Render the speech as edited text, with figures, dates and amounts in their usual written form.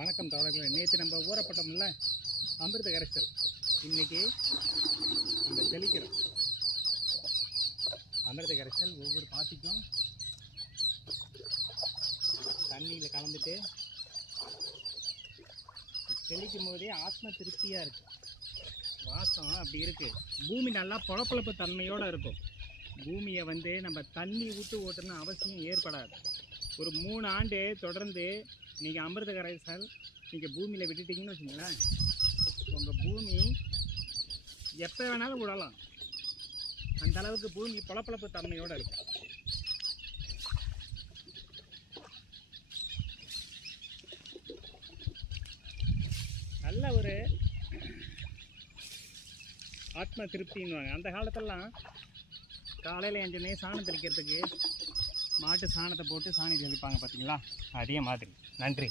வணக்கம் தோழர்களே. நேற்று நம்ம ஊறப்பட்டோம்ல அமிர்த கரைசல், இன்றைக்கி நம்ம தெளிக்கிறோம். அமிர்த கரைசல் ஒவ்வொரு பாத்திக்கும் தண்ணியில் கலந்துட்டு தெளிக்கும் போதே ஆத்ம திருப்தியாக இருக்குது. வாசம் அப்படி இருக்குது. பூமி நல்லா பொழப்பொழப்பு தன்மையோடு இருக்கும். பூமியை நம்ம தண்ணி விட்டு ஓட்டணும்னு அவசியம் ஏற்படாது. ஒரு 3 ஆண்டு தொடர்ந்து நீங்கள் அமிர்த கரைசல் நீங்கள் பூமியில் விட்டுட்டிங்கன்னு வச்சுங்களேன், உங்கள் பூமி எப்போ வேணாலும் விடலாம். அந்த அளவுக்கு பூமி பொழப்பொழப்பு தன்மையோடு இருக்கும். நல்ல ஒரு ஆத்ம திருப்தின்னுவாங்க. அந்த காலத்திலலாம் காலையில் எஞ்சனே சாணம் தெளிக்கிறதுக்கு மாட்டு சாணத்தை போட்டு சாணி தெளிப்பாங்க பார்த்தீங்களா? அதே மாதிரி. நன்றி.